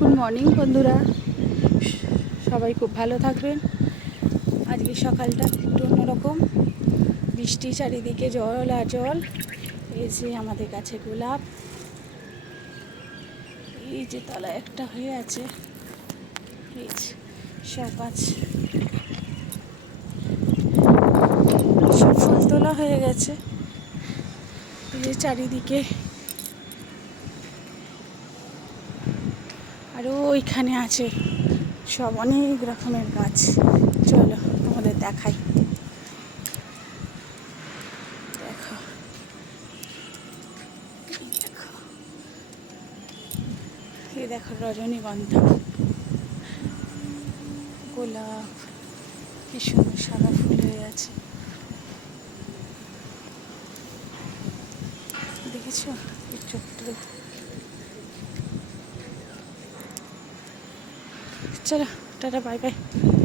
Good morning বন্ধুরা, সবাই খুব ভালো থাকবেন। আজকে সকালটা একটু অন্যরকম, বৃষ্টি চারিদিকে, জল আর জল। এই যে আমাদের কাছে গোলাপ, এই যে তলায় একটা হয়ে আছে, এই যে সব গাছ সব ফুল তোলা হয়ে গেছে। এই যে চারিদিকে, আরও ওইখানে আছে সব অনেক রকমের গাছ। চলো আমাদের দেখাই। দেখো, দেখো, এই দেখো রজনীগন্ধা, গোলাপ, কি সুন্দর সাদা ফুল হয়ে আছে, দেখেছো? এই ছোট্ট। চলো টাটা, বাই বাই।